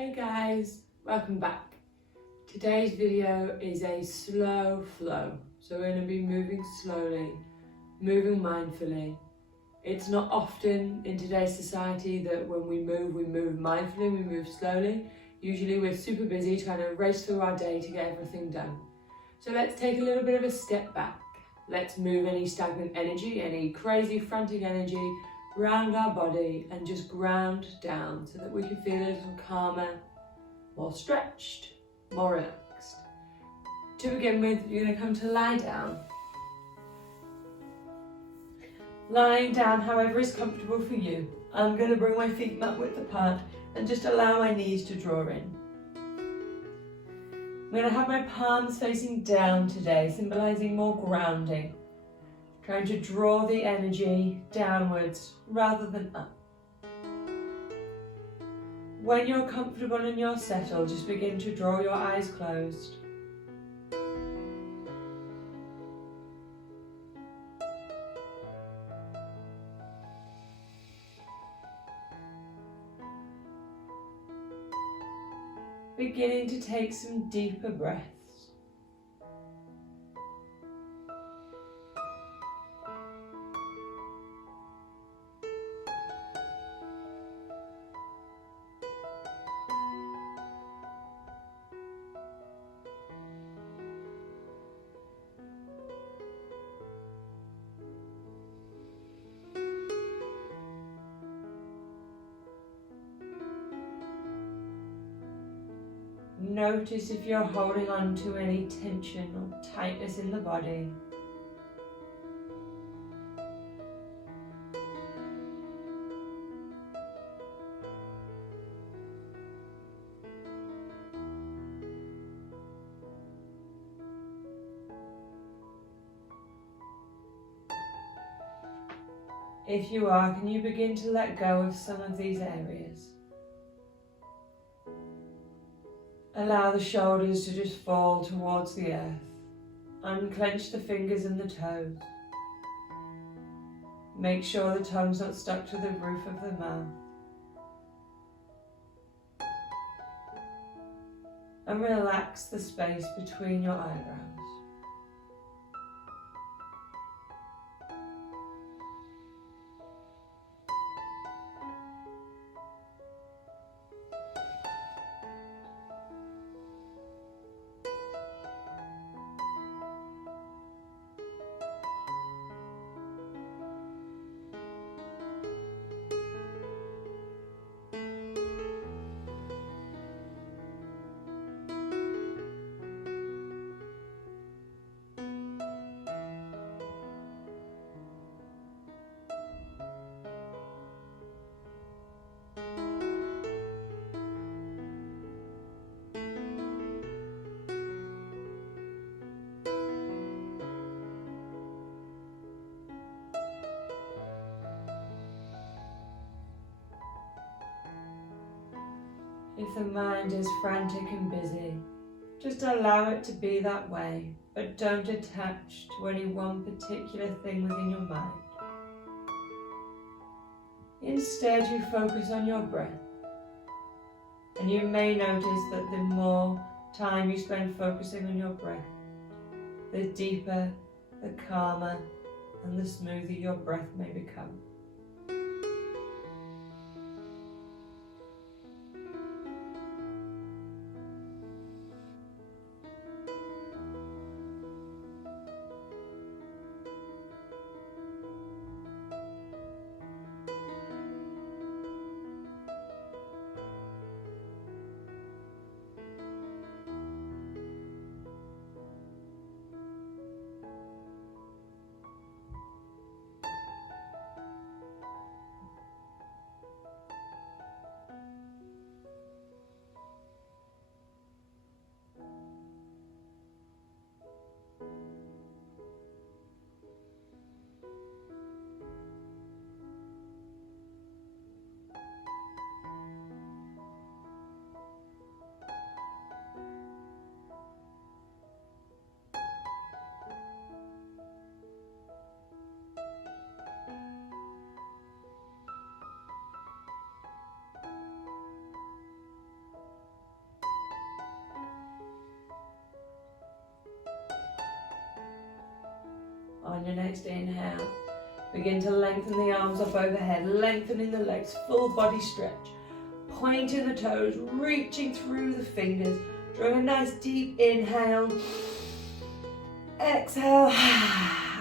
Hey guys, welcome back. Today's video is a slow flow. So we're going to be moving slowly, moving mindfully. It's not often in today's society that when we move mindfully, we move slowly. Usually we're super busy trying to race through our day to get everything done. So let's take a little bit of a step back. Let's move any stagnant energy, any crazy frantic energy around our body and just ground down so that we can feel a little calmer, more stretched, more relaxed. To begin with, you're going to come to lie down. Lying down however is comfortable for you. I'm going to bring my feet mat width apart and just allow my knees to draw in. I'm going to have my palms facing down today, symbolising more grounding. Trying to draw the energy downwards rather than up. When you're comfortable and you're settled, just begin to draw your eyes closed. Beginning to take some deeper breaths. Notice if you're holding on to any tension or tightness in the body. If you are, can you begin to let go of some of these areas? Allow the shoulders to just fall towards the earth. Unclench the fingers and the toes. Make sure the tongue's not stuck to the roof of the mouth. And relax the space between your eyebrows. If the mind is frantic and busy, just allow it to be that way, but don't attach to any one particular thing within your mind. Instead, you focus on your breath, and you may notice that the more time you spend focusing on your breath, the deeper, the calmer, and the smoother your breath may become. On your next inhale, begin to lengthen the arms up overhead, lengthening the legs, full body stretch. Pointing the toes, reaching through the fingers. Drawing a nice deep inhale. Exhale,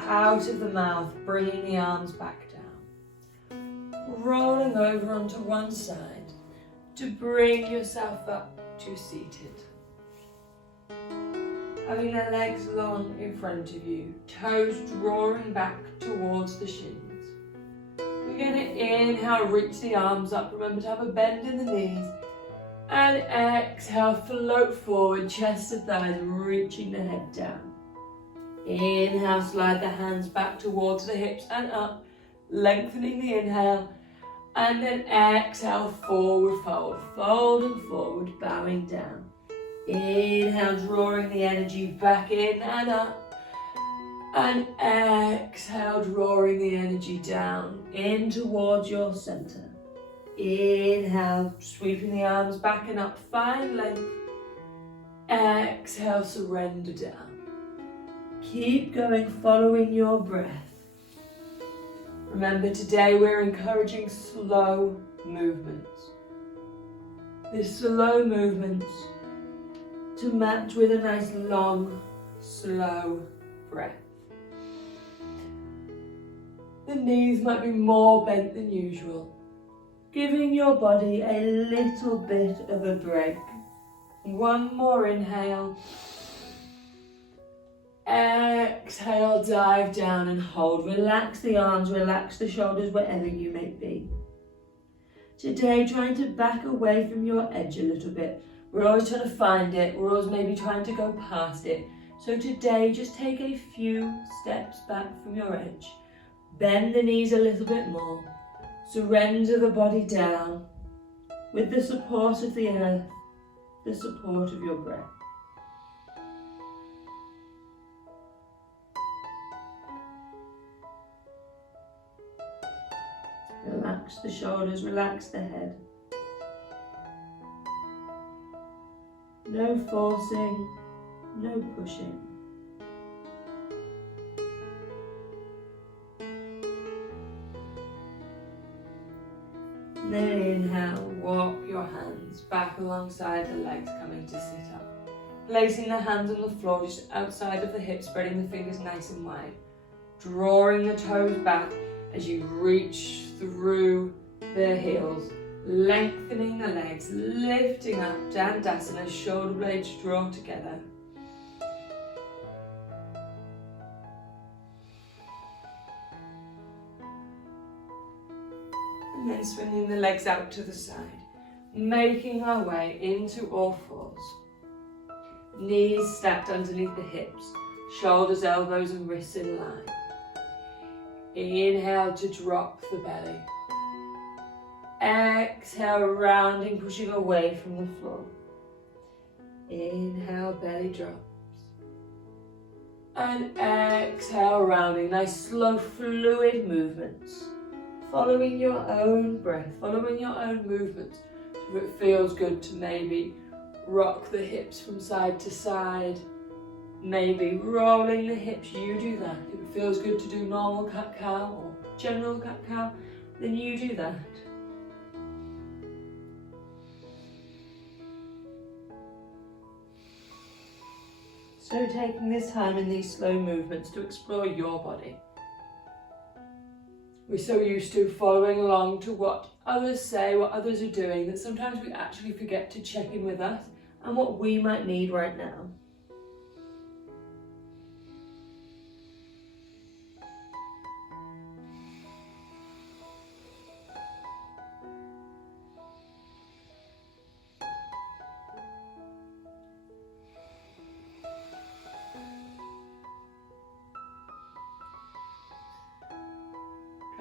out of the mouth, bringing the arms back down. Rolling over onto one side to bring yourself up to seated. Having the legs long in front of you, toes drawing back towards the shins. We're going to inhale, reach the arms up. Remember to have a bend in the knees. And exhale, float forward, chest to thighs, reaching the head down. Inhale, slide the hands back towards the hips and up, lengthening the inhale. And then exhale, forward fold, folding forward, bowing down. Inhale, drawing the energy back in and up. And exhale, drawing the energy down in towards your center. Inhale, sweeping the arms back and up, find length. Exhale, surrender down. Keep going, following your breath. Remember, today we're encouraging slow movements. This slow movements to match with a nice long, slow breath. The knees might be more bent than usual, giving your body a little bit of a break. One more inhale. Exhale, dive down and hold. Relax the arms, relax the shoulders wherever you may be. Today, trying to back away from your edge a little bit. We're always trying to find it. We're always maybe trying to go past it. So today, just take a few steps back from your edge. Bend the knees a little bit more. Surrender the body down with the support of the earth, the support of your breath. Relax the shoulders, relax the head. No forcing, no pushing. And then inhale, walk your hands back alongside the legs, coming to sit up. Placing the hands on the floor just outside of the hips, spreading the fingers nice and wide. Drawing the toes back as you reach through the heels. Lengthening the legs, lifting up, Dandasana, shoulder blades draw together. And then swinging the legs out to the side, making our way into all fours. Knees stacked underneath the hips, shoulders, elbows and wrists in line. Inhale to drop the belly. Exhale, rounding, pushing away from the floor. Inhale, belly drops. And exhale, rounding. Nice, slow, fluid movements. Following your own breath, following your own movements. So if it feels good to maybe rock the hips from side to side. Maybe rolling the hips, you do that. If it feels good to do normal cat-cow or general cat-cow, then you do that. So taking this time in these slow movements to explore your body. We're so used to following along to what others say, what others are doing, that sometimes we actually forget to check in with us and what we might need right now.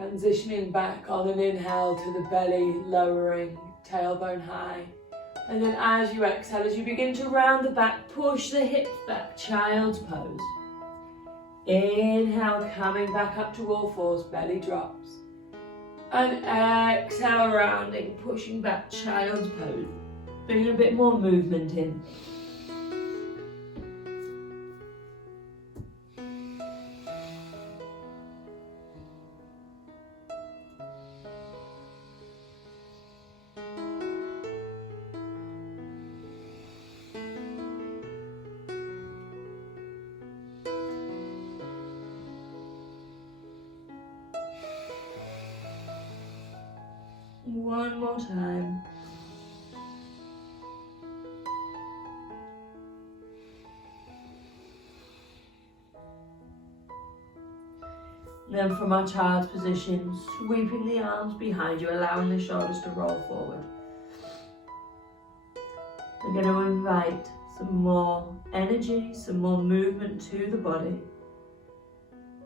Transitioning back on an inhale to the belly, lowering, tailbone high. And then as you exhale, as you begin to round the back, push the hips back, child's pose. Inhale, coming back up to all fours, belly drops. And exhale, rounding, pushing back, child's pose. Bringing a bit more movement in. One more time. Then from our child's position, sweeping the arms behind you, allowing the shoulders to roll forward. We're going to invite some more energy, some more movement to the body.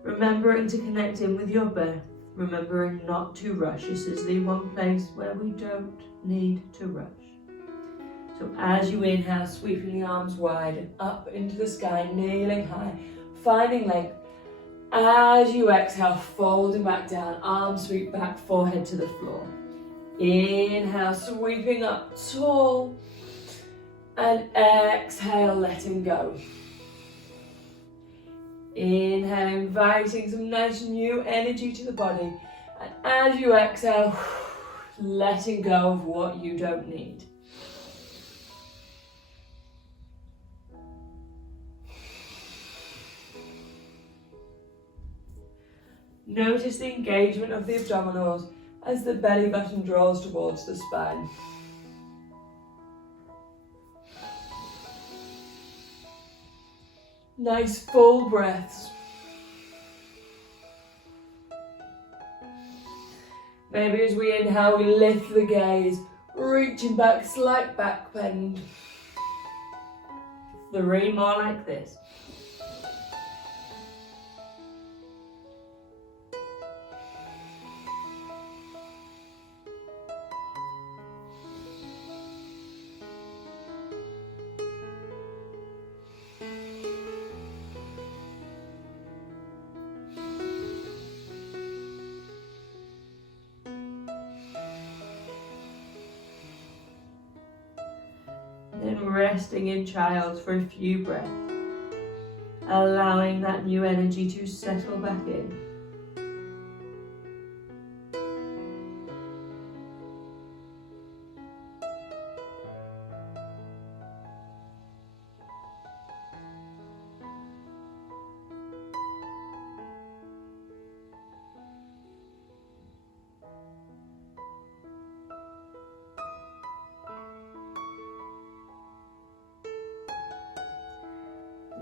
Remembering to connect in with your breath, remembering not to rush. This is the one place where we don't need to rush. So as you inhale, sweeping the arms wide and up into the sky, kneeling high, finding length. As you exhale, folding back down, arms sweep back, forehead to the floor. Inhale, sweeping up tall. And exhale, letting go. Inhale, inviting some nice new energy to the body. And as you exhale, letting go of what you don't need. Notice the engagement of the abdominals as the belly button draws towards the spine. Nice full breaths. Maybe as we inhale, we lift the gaze, reaching back, slight back bend. 3 more like this. Then resting in child for a few breaths, allowing that new energy to settle back in.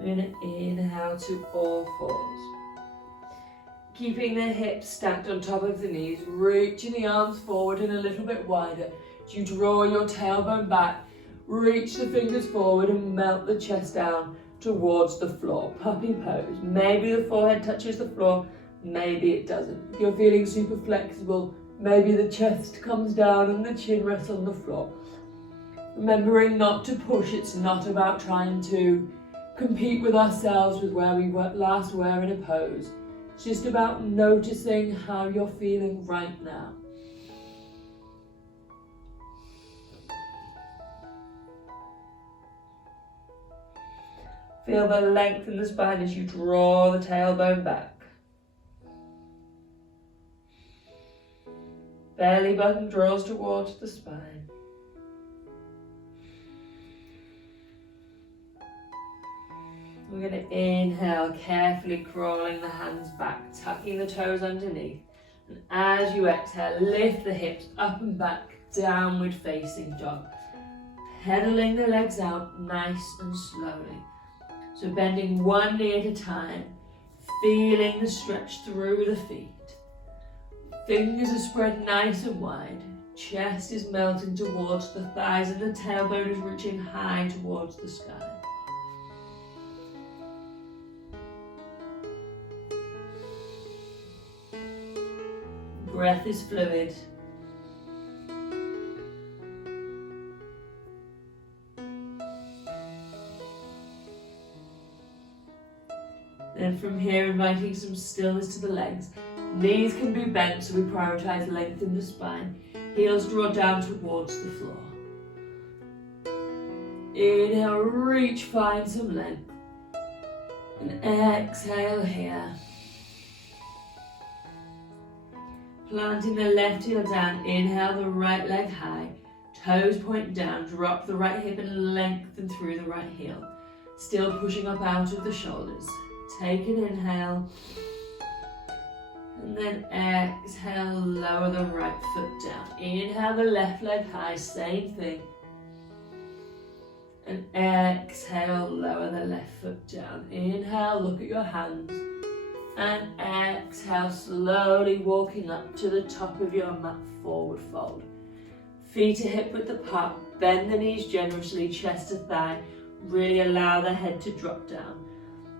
We're going to inhale to all fours. Keeping the hips stacked on top of the knees, reaching the arms forward and a little bit wider. As you draw your tailbone back, reach the fingers forward and melt the chest down towards the floor. Puppy pose. Maybe the forehead touches the floor, maybe it doesn't. If you're feeling super flexible, maybe the chest comes down and the chin rests on the floor. Remembering not to push, it's not about trying to compete with ourselves with where we last were in a pose. It's just about noticing how you're feeling right now. Feel the length in the spine as you draw the tailbone back. Belly button draws towards the spine. We're going to inhale, carefully crawling the hands back, tucking the toes underneath. And as you exhale, lift the hips up and back, downward facing dog. Pedaling the legs out nice and slowly. So bending one knee at a time, feeling the stretch through the feet. Fingers are spread nice and wide. Chest is melting towards the thighs and the tailbone is reaching high towards the sky. Breath is fluid. Then from here, inviting some stillness to the legs. Knees can be bent, so we prioritize length in the spine. Heels draw down towards the floor. Inhale, reach, find some length. And exhale here. Planting the left heel down, inhale the right leg high, toes point down, drop the right hip and lengthen through the right heel. Still pushing up out of the shoulders. Take an inhale And then exhale, lower the right foot down. Inhale the left leg high, same thing. And exhale, lower the left foot down. Inhale, look at your hands. And exhale, slowly walking up to the top of your mat, forward fold. Feet are hip width apart, bend the knees generously, chest to thigh. Really allow the head to drop down.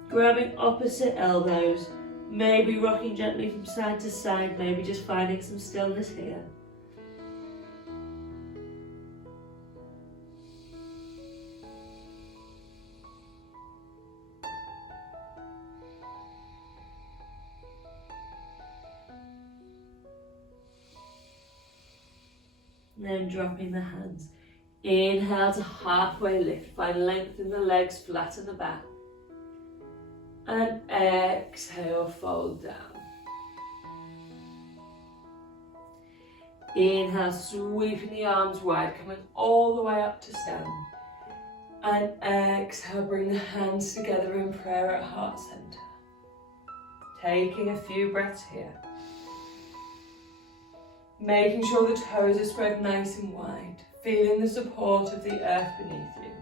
Grabbing opposite elbows, maybe rocking gently from side to side, maybe just finding some stillness here. Then dropping the hands. Inhale to halfway lift. Find length in the legs, flatten the back. And exhale, fold down. Inhale, sweeping the arms wide, coming all the way up to stand. And exhale, bring the hands together in prayer at heart center. Taking a few breaths here. Making sure the toes are spread nice and wide, feeling the support of the earth beneath you.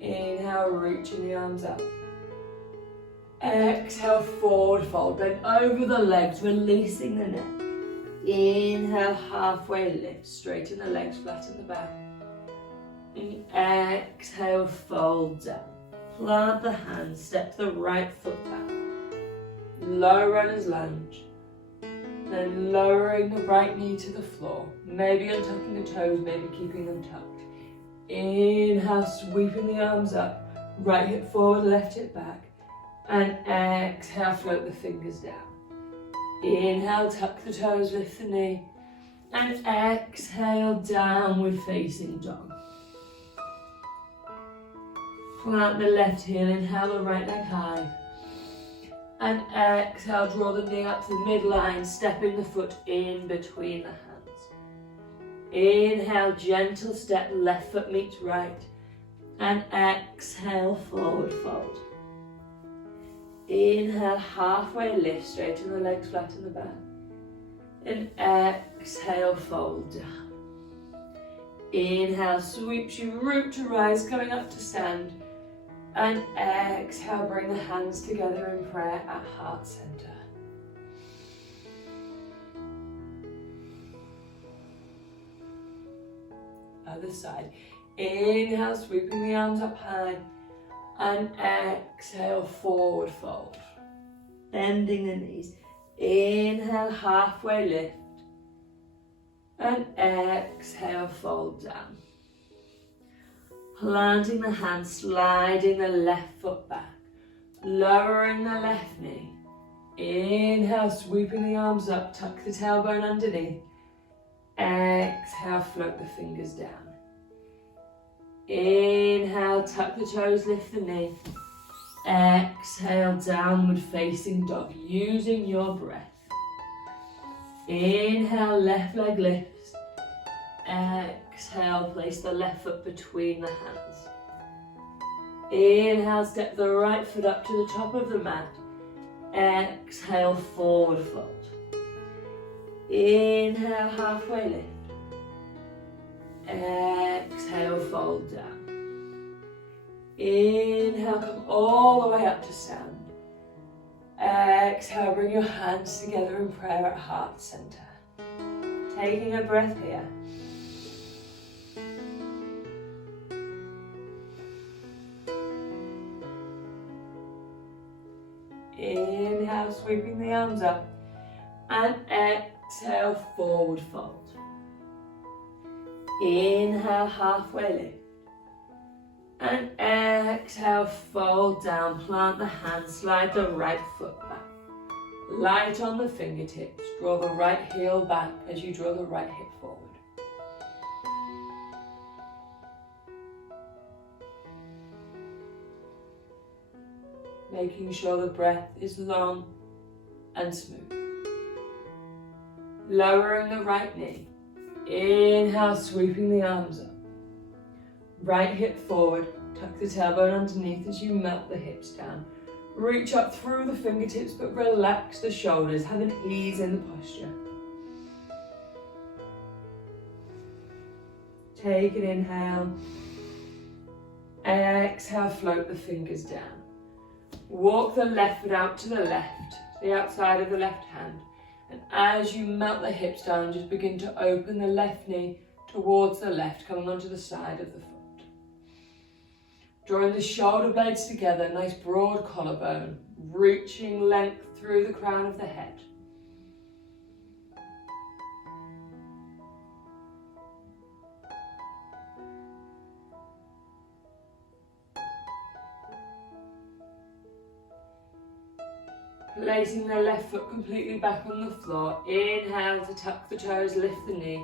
Inhale, reaching the arms up. Exhale, forward fold, bend over the legs, releasing the neck. Inhale, halfway lift, straighten the legs, flatten the back. And exhale, fold down. Plant the hands, step the right foot back. Low runner's lunge. Then lowering the right knee to the floor. Maybe untucking the toes, maybe keeping them tucked. Inhale, sweeping the arms up. Right hip forward, left hip back. And exhale, float the fingers down. Inhale, tuck the toes, lift the knee. And exhale, downward facing dog. Plant the left heel, inhale the right leg high. And exhale, draw the knee up to the midline, stepping the foot in between the hands. Inhale, gentle step, left foot meets right. And exhale, forward fold. Inhale, halfway lift, straighten the legs, flatten the back. And exhale, fold down. Inhale, sweeps you root to rise, coming up to stand. And exhale, bring the hands together in prayer at heart center. Other side. Inhale, sweeping the arms up high. And exhale, forward fold. Bending the knees. Inhale, halfway lift. And exhale, fold down. Planting the hands, sliding the left foot back. Lowering the left knee. Inhale, sweeping the arms up, tuck the tailbone underneath. Exhale, float the fingers down. Inhale, tuck the toes, lift the knee. Exhale, downward facing dog, using your breath. Inhale, left leg lifts. Exhale, place the left foot between the hands. Inhale, step the right foot up to the top of the mat. Exhale, forward fold. Inhale, halfway lift. Exhale, fold down. Inhale, come all the way up to stand. Exhale, bring your hands together in prayer at heart center. Taking a breath here. Inhale, sweeping the arms up. And exhale, forward fold. Inhale, halfway lift. And exhale, fold down. Plant the hands, slide the right foot back. Light on the fingertips. Draw the right heel back as you draw the right hip forward. Making sure the breath is long and smooth. Lowering the right knee. Inhale, sweeping the arms up. Right hip forward, tuck the tailbone underneath as you melt the hips down. Reach up through the fingertips, but relax the shoulders. Have an ease in the posture. Take an inhale. Exhale, float the fingers down. Walk the left foot out to the left, the outside of the left hand. And as you melt the hips down, just begin to open the left knee towards the left, coming onto the side of the foot. Drawing the shoulder blades together, nice broad collarbone, reaching length through the crown of the head. Placing the left foot completely back on the floor. Inhale to tuck the toes, lift the knee.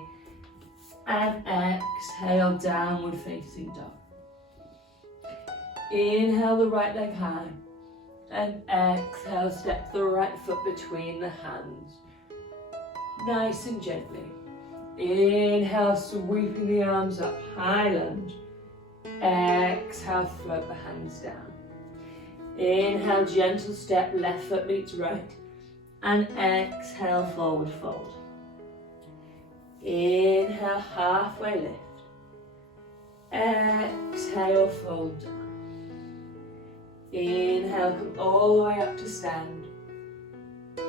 And exhale, downward facing dog. Inhale the right leg high. And exhale, step the right foot between the hands. Nice and gently. Inhale, sweeping the arms up, high lunge. Exhale, float the hands down. Inhale, gentle step, left foot meets right. And exhale, forward fold. Inhale, halfway lift. Exhale, fold down. Inhale, come all the way up to stand.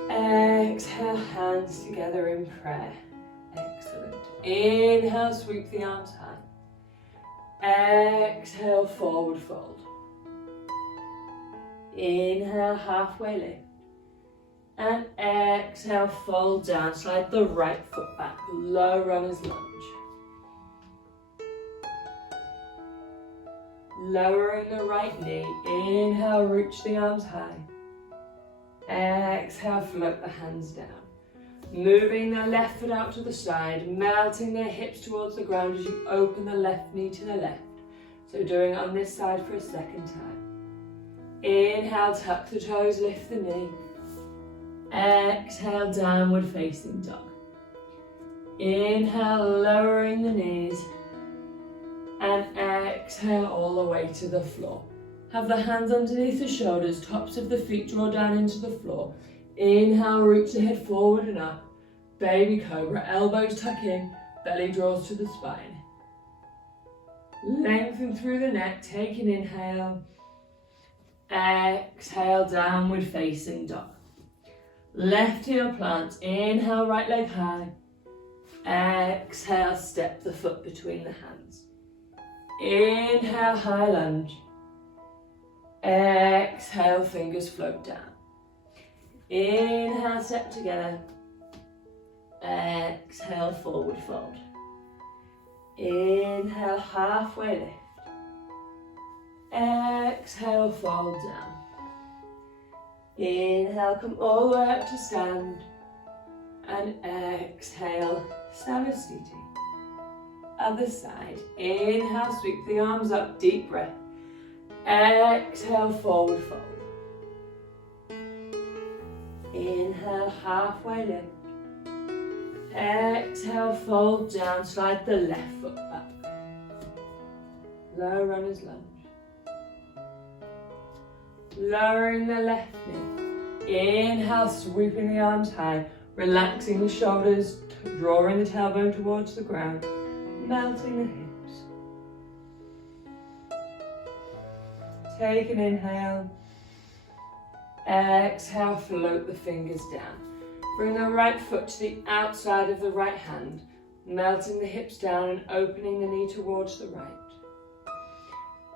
Exhale, hands together in prayer. Excellent. Inhale, sweep the arms high. Exhale, forward fold. Inhale, halfway lift. And exhale, fold down. Slide the right foot back. Low runner's lunge. Lowering the right knee. Inhale, reach the arms high. Exhale, float the hands down. Moving the left foot out to the side, melting the hips towards the ground as you open the left knee to the left. So doing it on this side for a second time. Inhale, tuck the toes, lift the knee. Exhale, downward facing dog. Inhale, lowering the knees. And exhale all the way to the floor. Have the hands underneath the shoulders, tops of the feet draw down into the floor. Inhale, reach the head forward and up. Baby cobra, elbows tuck in, belly draws to the spine. Lengthen through the neck, take an inhale. Exhale, downward facing dog. Left heel plant, inhale, right leg high. Exhale, step the foot between the hands. Inhale, high lunge. Exhale, fingers float down. Inhale, step together. Exhale, forward fold. Inhale, halfway lift. Exhale, fold down. Inhale, come all the way up to stand. And exhale, Saraswati. Other side. Inhale, sweep the arms up, deep breath. Exhale, forward fold. Inhale, halfway lift. Exhale, fold down, slide the left foot back. Low runner's lunge. Lowering the left knee. Inhale, sweeping the arms high, relaxing the shoulders, drawing the tailbone towards the ground, melting the hips. Take an inhale. Exhale, float the fingers down. Bring the right foot to the outside of the right hand, melting the hips down and opening the knee towards the right.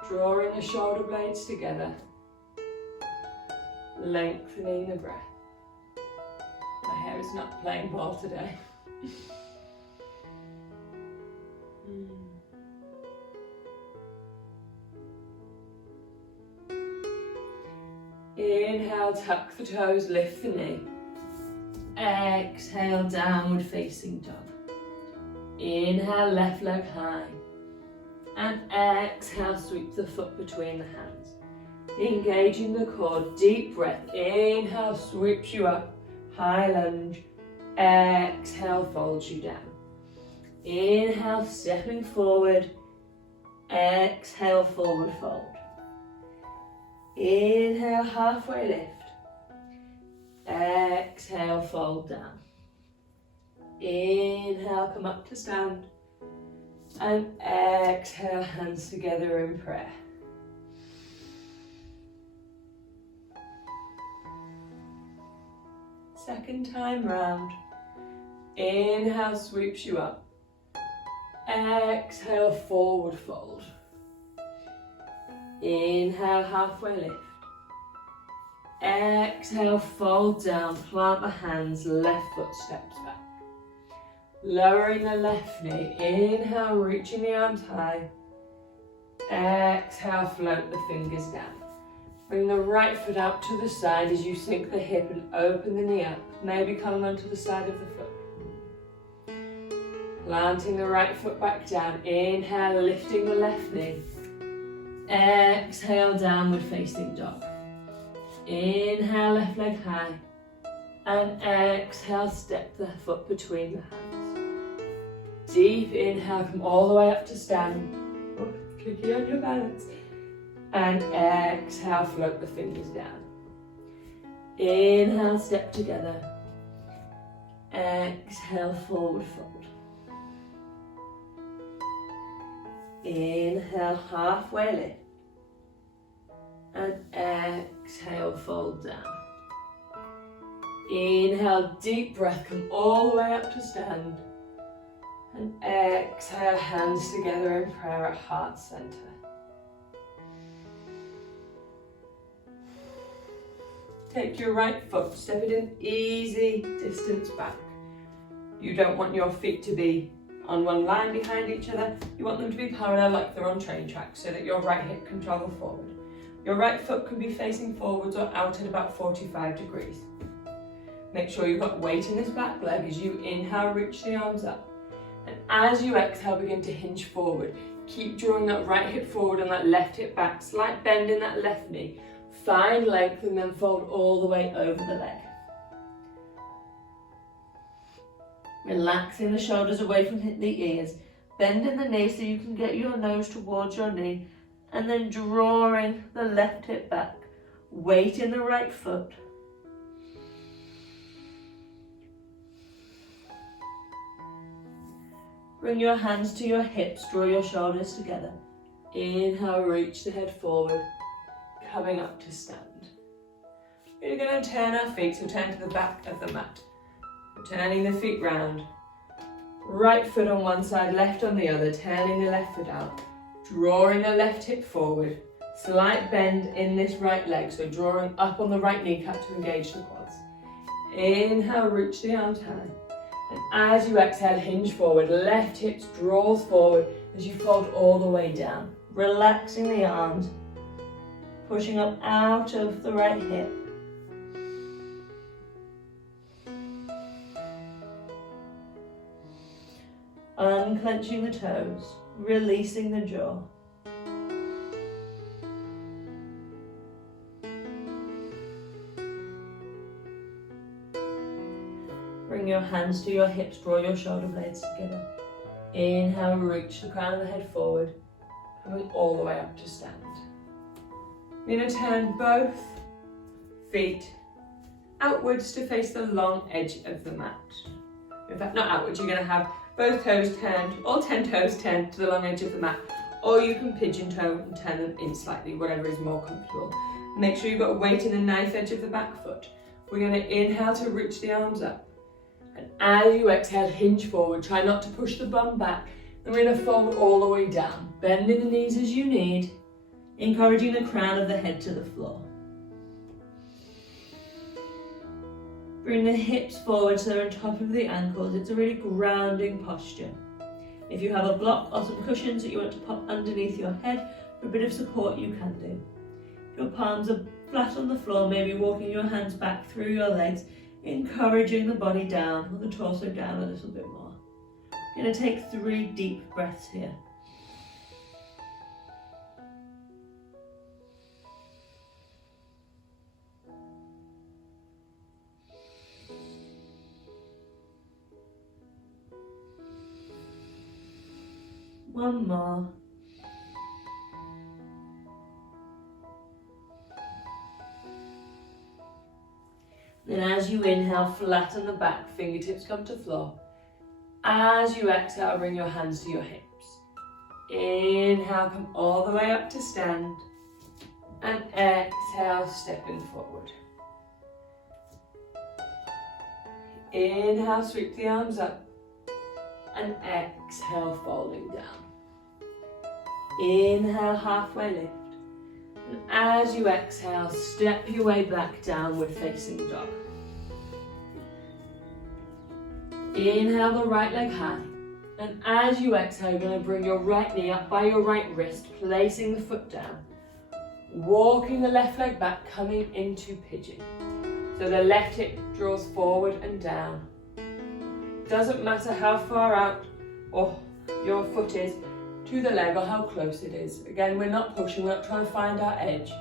Drawing the shoulder blades together. Lengthening the breath. My hair is not playing ball today. Inhale, tuck the toes, lift the knee. Exhale, downward facing dog. Inhale, left leg high. And exhale, sweep the foot between the hands. Engaging the core, deep breath. Inhale, sweeps you up, high lunge. Exhale, folds you down. Inhale, stepping forward. Exhale, forward fold. Inhale, halfway lift. Exhale, fold down. Inhale, come up to stand. And exhale, hands together in prayer. Second time round. Inhale, sweeps you up. Exhale, forward fold. Inhale, halfway lift. Exhale, fold down, plant the hands, left foot steps back. Lowering the left knee, inhale, reaching the arms high. Exhale, float the fingers down. Bring the right foot out to the side as you sink the hip and open the knee up, maybe coming onto the side of the foot. Planting the right foot back down, inhale, lifting the left knee. Exhale, downward facing dog. Inhale, left leg high. And exhale, step the foot between the hands. Deep inhale, come all the way up to stand. Oh, tricky on your balance. And exhale, float the fingers down. Inhale, step together. Exhale, forward fold. Inhale, halfway lift. And exhale, fold down. Inhale, deep breath, come all the way up to stand. And exhale, hands together in prayer at heart center. Take your right foot, step it an easy distance back. You don't want your feet to be on one line behind each other. You want them to be parallel like they're on train tracks so that your right hip can travel forward. Your right foot can be facing forwards or out at about 45 degrees. Make sure you've got weight in this back leg as you inhale, reach the arms up. And as you exhale, begin to hinge forward. Keep drawing that right hip forward and that left hip back. Slight bend in that left knee. Find length and then fold all the way over the leg. Relaxing the shoulders away from the ears. Bending the knee so you can get your nose towards your knee. And then drawing the left hip back. Weight in the right foot. Bring your hands to your hips, draw your shoulders together. Inhale, reach the head forward, coming up to stand. We're going to turn our feet, so turn to the back of the mat. We're turning the feet round. Right foot on one side, left on the other, turning the left foot out. Drawing the left hip forward. Slight bend in this right leg, so drawing up on the right kneecap to engage the quads. Inhale, reach the arms high. And as you exhale, hinge forward, left hip draws forward as you fold all the way down. Relaxing the arms, pushing up out of the right hip. Unclenching the toes, releasing the jaw. Bring your hands to your hips, draw your shoulder blades together. Inhale, reach the crown of the head forward, coming all the way up to stand. You're going to turn both feet outwards to face the long edge of the mat. In fact, not outwards, you're going to have both toes turned, all 10 toes turned to the long edge of the mat, or you can pigeon toe and turn them in slightly, whatever is more comfortable. Make sure you've got weight in the knife edge of the back foot. We're going to inhale to reach the arms up. And as you exhale, hinge forward. Try not to push the bum back. Then we're going to fold all the way down. Bending the knees as you need, encouraging the crown of the head to the floor. Bring the hips forward so they're on top of the ankles. It's a really grounding posture. If you have a block or some cushions that you want to pop underneath your head for a bit of support, you can do. If your palms are flat on the floor, maybe walking your hands back through your legs, encouraging the body down, or the torso down a little bit more. You're going to take 3 deep breaths here. One more. Then as you inhale, flatten the back, fingertips come to floor. As you exhale, bring your hands to your hips. Inhale, come all the way up to stand. And exhale, stepping forward. Inhale, sweep the arms up. And exhale, folding down. Inhale, halfway lift. And as you exhale, step your way back, downward facing dog. Inhale the right leg high. And as you exhale, you're going to bring your right knee up by your right wrist, placing the foot down. Walking the left leg back, coming into pigeon. So the left hip draws forward and down. Doesn't matter how far out or your foot is to the leg or how close it is. Again, we're not pushing, we're not trying to find our edge.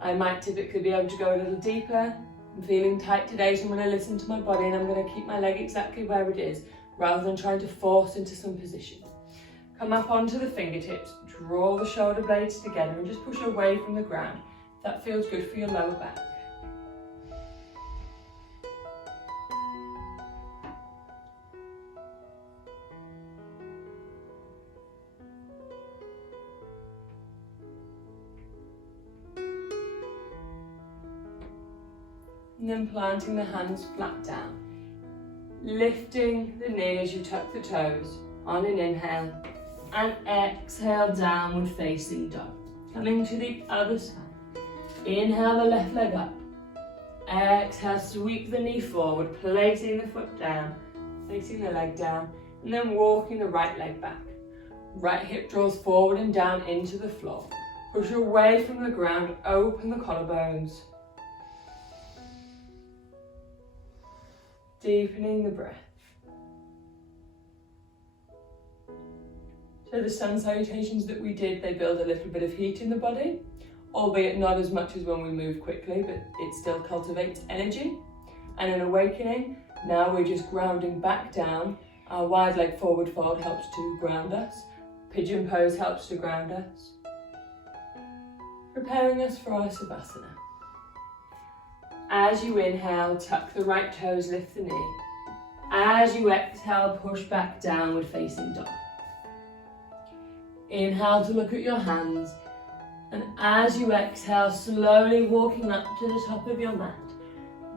I might typically be able to go a little deeper. I'm feeling tight today, so I'm going to listen to my body and I'm going to keep my leg exactly where it is, rather than trying to force into some position. Come up onto the fingertips, draw the shoulder blades together and just push away from the ground. That feels good for your lower back. And then planting the hands flat down. Lifting the knee as you tuck the toes on an inhale and exhale, downward facing dog. Coming to the other side. Inhale the left leg up. Exhale, sweep the knee forward, placing the foot down, placing the leg down, and then walking the right leg back. Right hip draws forward and down into the floor. Push away from the ground, open the collarbones. Deepening the breath. So the sun salutations that we did, they build a little bit of heat in the body, albeit not as much as when we move quickly, but it still cultivates energy. And an awakening, now we're just grounding back down. Our wide leg forward fold helps to ground us. Pigeon pose helps to ground us. Preparing us for our Savasana. As you inhale, tuck the right toes, lift the knee. As you exhale, push back, downward facing dog. Inhale to look at your hands. And as you exhale, slowly walking up to the top of your mat,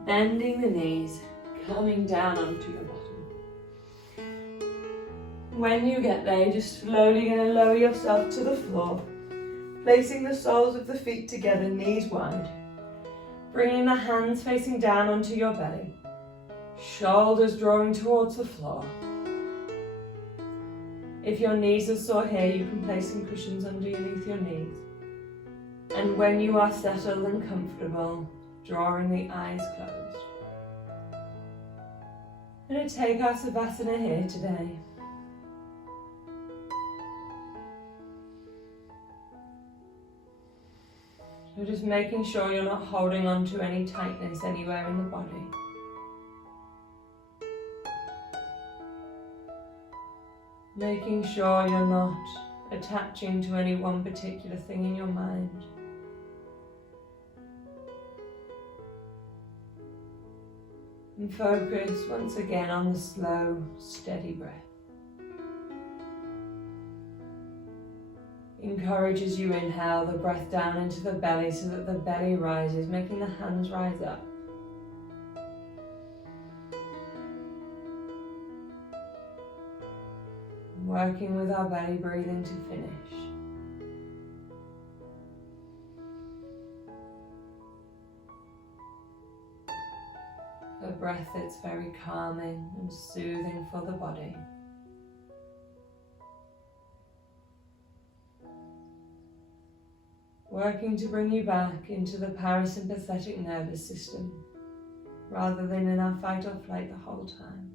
bending the knees, coming down onto your bottom. When you get there, you're just slowly going to lower yourself to the floor, placing the soles of the feet together, knees wide. Bringing the hands facing down onto your belly, shoulders drawing towards the floor. If your knees are sore here, you can place some cushions underneath your knees. And when you are settled and comfortable, drawing the eyes closed. We're going to take our Savasana here today. So just making sure you're not holding on to any tightness anywhere in the body. Making sure you're not attaching to any one particular thing in your mind. And focus once again on the slow, steady breath. Encourage as you inhale the breath down into the belly so that the belly rises, making the hands rise up. Working with our belly breathing to finish. A breath that's very calming and soothing for the body. Working to bring you back into the parasympathetic nervous system, rather than in our fight or flight the whole time.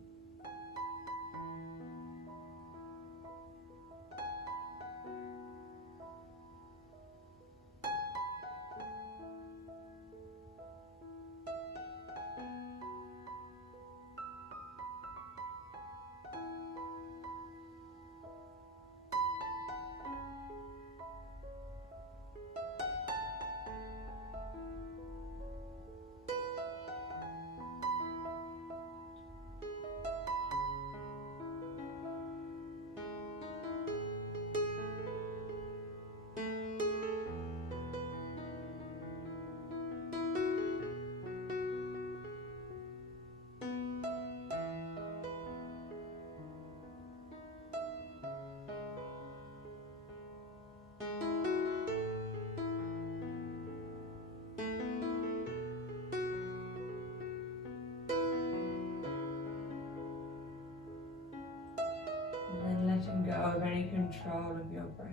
control of your breath.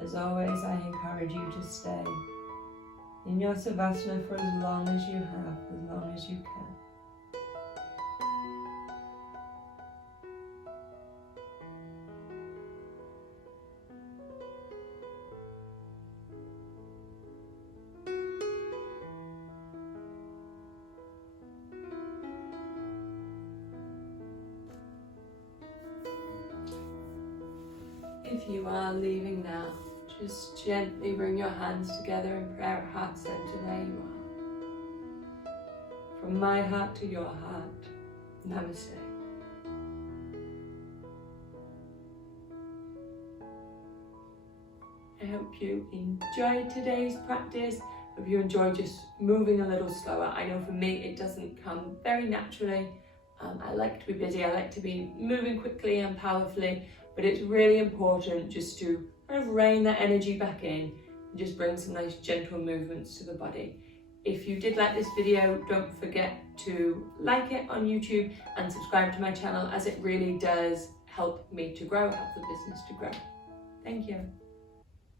As always, I encourage you to stay in your Savasana for as long as you have, as long as you can. If you are leaving now, just gently bring your hands together in prayer at heart center where you are. From my heart to your heart, Namaste. I hope you enjoyed today's practice. I hope you enjoyed just moving a little slower. I know for me it doesn't come very naturally. I like to be busy, I like to be moving quickly and powerfully, but it's really important just to kind of rein that energy back in and just bring some nice gentle movements to the body. If you did like this video, don't forget to like it on YouTube and subscribe to my channel, as it really does help me to grow, help the business to grow. Thank you.